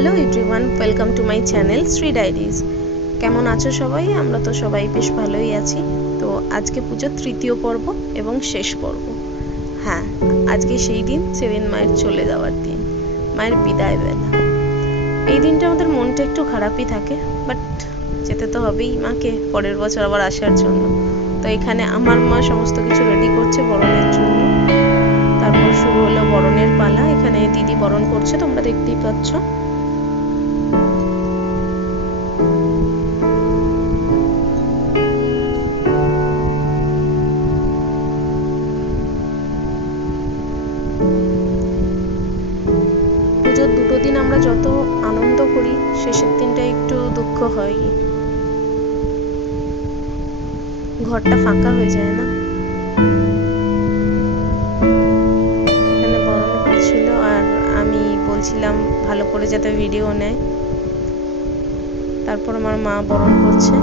Hello everyone welcome to my channel Shree Diaries কেমন আছো সবাই? আমরা তো সবাই বেশ ভালোই আছি। তো আজকে পুজোর তৃতীয় পর্ব এবং শেষ পর্ব। হ্যাঁ আজকে সেই দিন সেদিন মায়ের চলে যাওয়ার দিন, মায়ের বিদায় বেলা। এই দিনটা আমাদের মনটা একটু খারাপই থাকে বাট যেতে তো হবেই মাকে, পরের বছর আবার আসার জন্য। তো এখানে আমার মা সমস্ত কিছু রেডি করছে বরণের জন্য। তারপর শুরু হলো বরণের পালা। এখানে দিদি বরণ করছে, তোমরা দেখতেই পাচ্ছ। দুটো দিন আমরা যত আনন্দ করি, শেষের দিনটা একটু দুঃখ হয়। ঘরটা ফাঁকা হয়ে যায় না? এখানে বরণ করছিল আর আমি বলছিলাম ভালো করে যাতে ভিডিও নেয়। তারপর আমার মা বরণ করছে।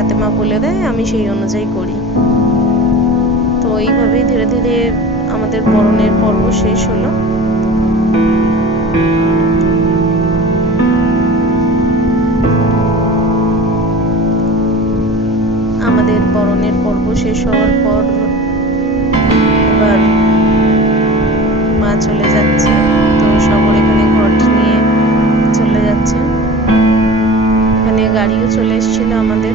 যাতে মা বলে দেয়, আমি সেই অনুযায়ী করি। তো এইভাবেই ধীরে ধীরে আমাদের বরণের পর্ব শেষ হলো। আমাদের বরণের পর্ব শেষ হওয়ার পর এবার মা চলে যাচ্ছে। তো সবার এখানে ঘট নিয়ে চলে যাচ্ছে। এখানে গাড়িও চলে এসেছিল আমাদের।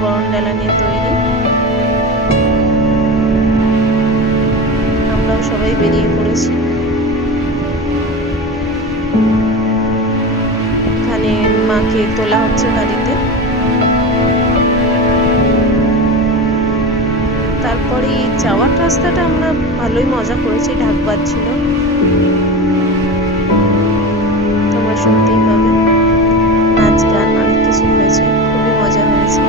বরণ ডালা নিয়ে তৈরি। আমরাও সবাই বেরিয়ে পড়েছি। এখানে মাকে তোলা হচ্ছে গাড়িতে তারপরে যাওয়ার রাস্তাটা আমরা ভালোই মজা করেছি, ঢাক বাজছিল। তোমরা শুনতেই পাবে। নাচ গান অনেক কিছু হয়েছে, খুবই মজা হয়েছে।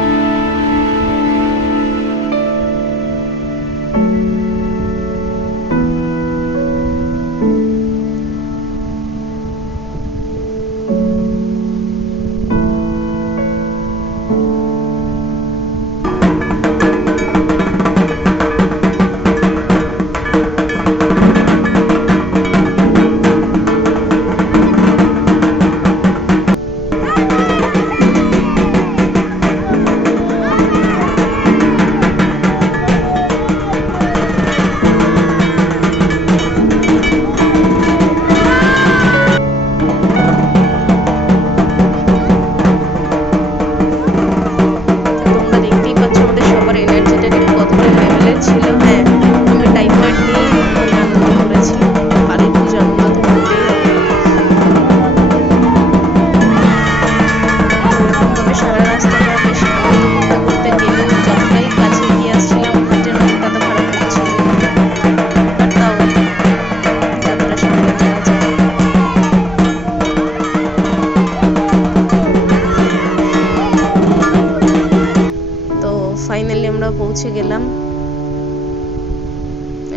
পৌঁছে গেলাম।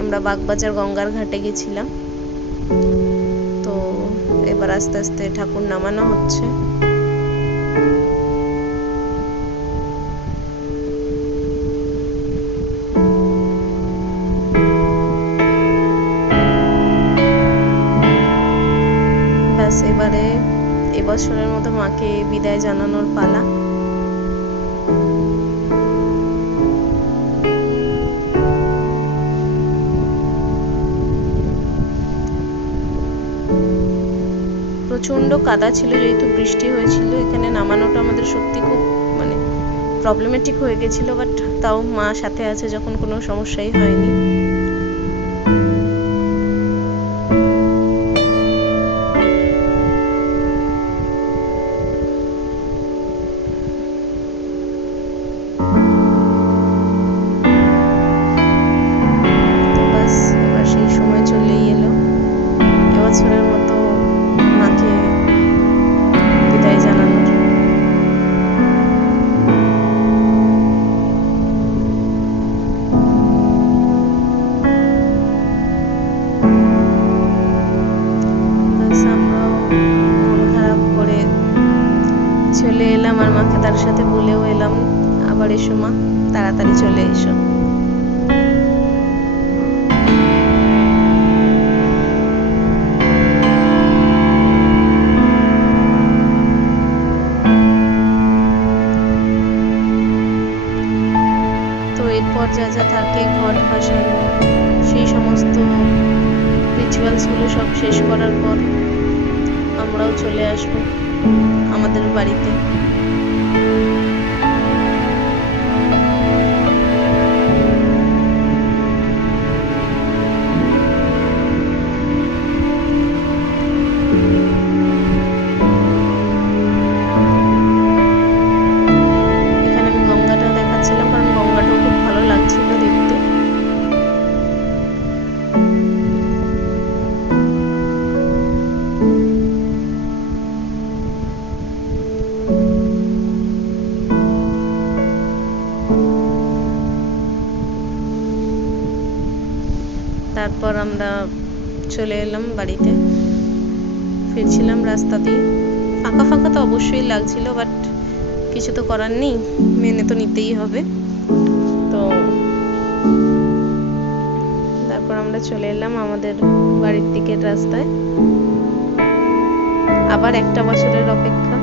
আমরা বাগবাজার গঙ্গার ঘাটে গেছিলাম। তো এবার আস্তে আস্তে ঠাকুর নামানো হচ্ছে। এবারে এবছরের মতো মাকে বিদায় জানানোর পালা। প্রচণ্ড কাদা ছিল, যেহেতু বৃষ্টি হয়েছিল, এখানে নামানোটা আমাদের সত্যি খুব মানে প্রবলেমেটিক হয়ে গেছিল বাট তাও মা সাথে আছে, যখন কোনো সমস্যাই হয়নি। চলে এলাম আর মাকে তার সাথে বলেও এলাম, আবার এসো মা, তাড়াতাড়ি চলে এসো। তো এরপর যা যা থাকে ঘট ভাসানো, সেই সমস্ত রিচুয়ালসগুলো সব শেষ করার পর আমরাও চলে আসব। আমাদের বাড়িতে। তারপর আমরা চলে এলাম বাড়িতে। ফিরছিলাম রাস্তা দিয়ে। ফাঁকা ফাঁকা তো অবশ্যই লাগছিল বাট কিছু তো করার নেই। মেনে তো নিতেই হবে। তো তারপর আমরা চলে এলাম আমাদের বাড়ির দিকের রাস্তায়। আবার একটা বছরের অপেক্ষা।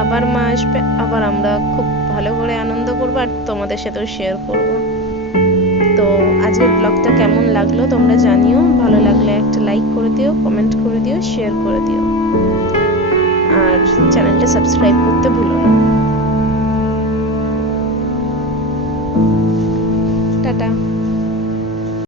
আবার মা আসবে, আবার আমরা খুব ভালো করে আনন্দ করব আর তোমাদের সাথেও শেয়ার করব। তো আজকের ব্লগটা কেমন লাগল তোমরা জানিও। ভালো লাগলে একটা লাইক করে দিও কমেন্ট করে দিও শেয়ার করে দিও। আর চ্যানেলটা সাবস্ক্রাইব করতে ভুলো না।